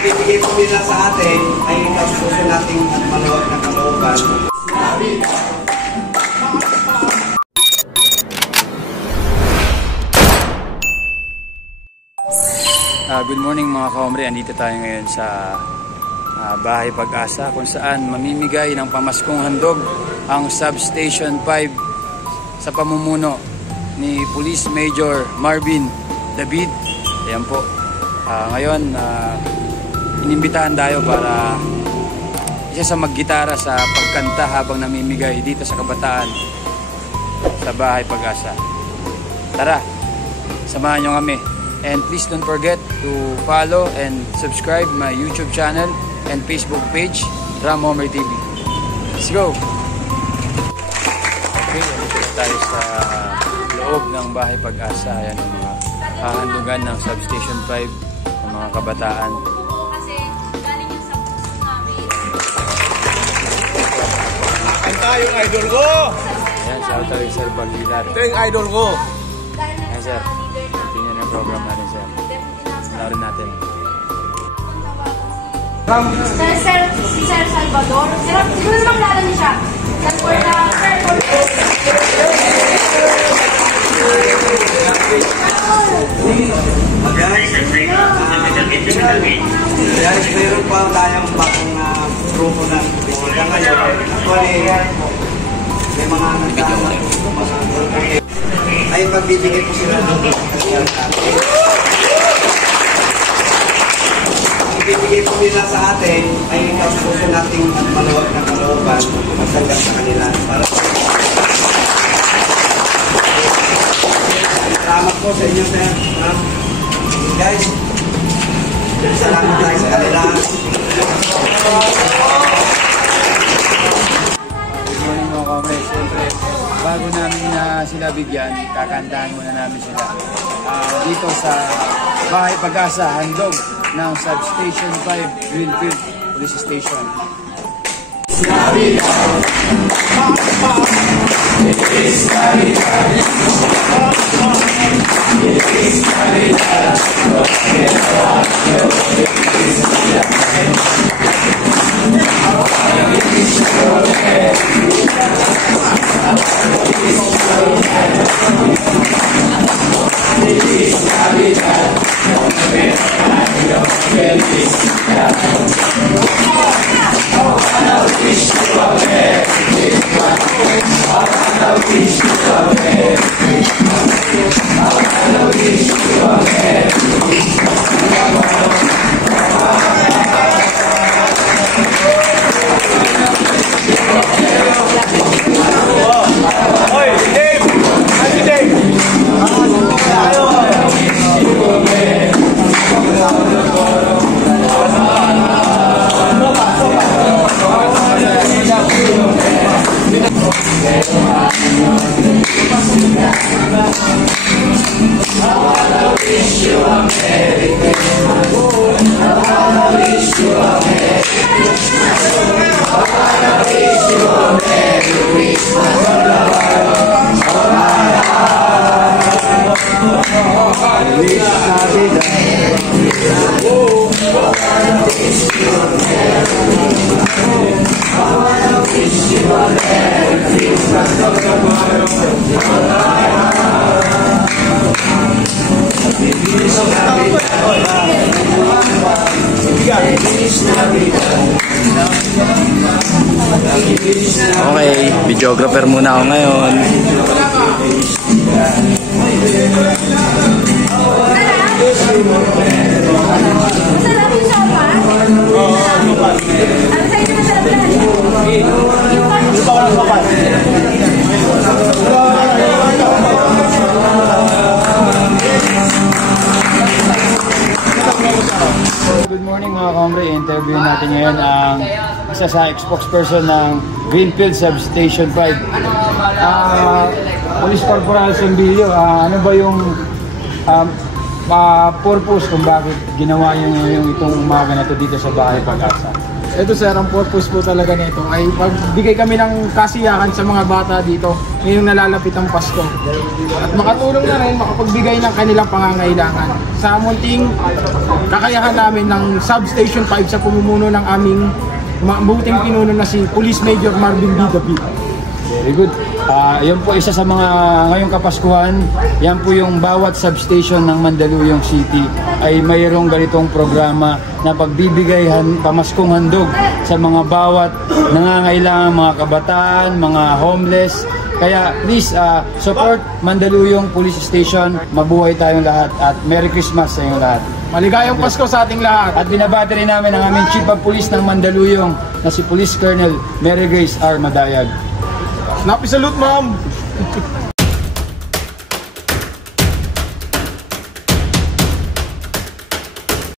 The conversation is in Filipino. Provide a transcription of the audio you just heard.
ibibigay po nila sa atin ay kapuso nating maluwag na kalooban. Good morning mga ka-hombre, andito tayo ngayon sa Bahay Pag-asa kung saan mamimigay ng pamaskong handog ang Substation 5 sa pamumuno ni Police Major Marvin David. Ayan po. Ngayon, inimbitahan tayo para isa sa maggitara sa pagkanta habang namimigay dito sa kabataan sa Bahay Pag-asa. Tara, samahan nyo kami. And please don't forget to follow and subscribe my YouTube channel and Facebook page, Ram Homer TV. Let's go! Okay, dito tayo sa loob ng Bahay Pag-asa. Ayan ang mga hahandugan ng Substation 5 ng mga kabataan. Kanta yung idol ko! Ayan, shout out Sir Baglilar. Ito yung idol ko! Ayan sir, tingnan ang program natin sir. Narin natin. Si Sir Salvador. Siguro naman kilala niyo siya. Guys, mayroon pa tayong bagong grupo ng bisita ngayon. Actually, may mga ay pagbibigay po sila ng ibibigay po nila sa atin ay kapuso nating maluwag na kalooban magtanggap sa kanila para salamat po sa inyo sir. Guys, salamat tayo sa kanila. Good morning mga kamay. Siyempre, bago namin na sila bigyan, kakantahan muna namin sila dito sa Bahay Pag-asa, handog ng Substation 5 Greenfield Police Station. Okay, videographer muna ako ngayon. Good morning mga kamre, interview natin ngayon ang isa sa spokesperson ng Greenfield Substation 5. Police Corporal Sembilio, ano ba yung purpose kung bakit ginawa yung itong umaga na to dito sa Bahay Pag-asa? Ito sir, ang purpose po talaga nito ay pagbigay kami ng kasiyahan sa mga bata dito ngayong nalalapit ang Pasko. At makatulong na rin makapagbigay ng kanilang pangangailangan. Sa munting kakayahan namin ng Substation 5 sa pamumuno ng aming mabuting pinuno na si Police Major Marvin B. David. Very good. Yan po isa sa mga ngayong Kapaskuhan. Yan po yung bawat substation ng Mandaluyong City ay mayroong ganitong programa na pagbibigay pamaskong handog sa mga bawat nangangailangan, mga kabataan, mga homeless. Kaya please support Mandaluyong Police Station. Mabuhay tayong lahat at Merry Christmas sa inyong lahat. Maligayang Pasko sa ating lahat. At binabati rin namin ang aming Chief of Police ng Mandaluyong na si Police Colonel Mary Grace R. Madayag. Snappy salute, ma'am!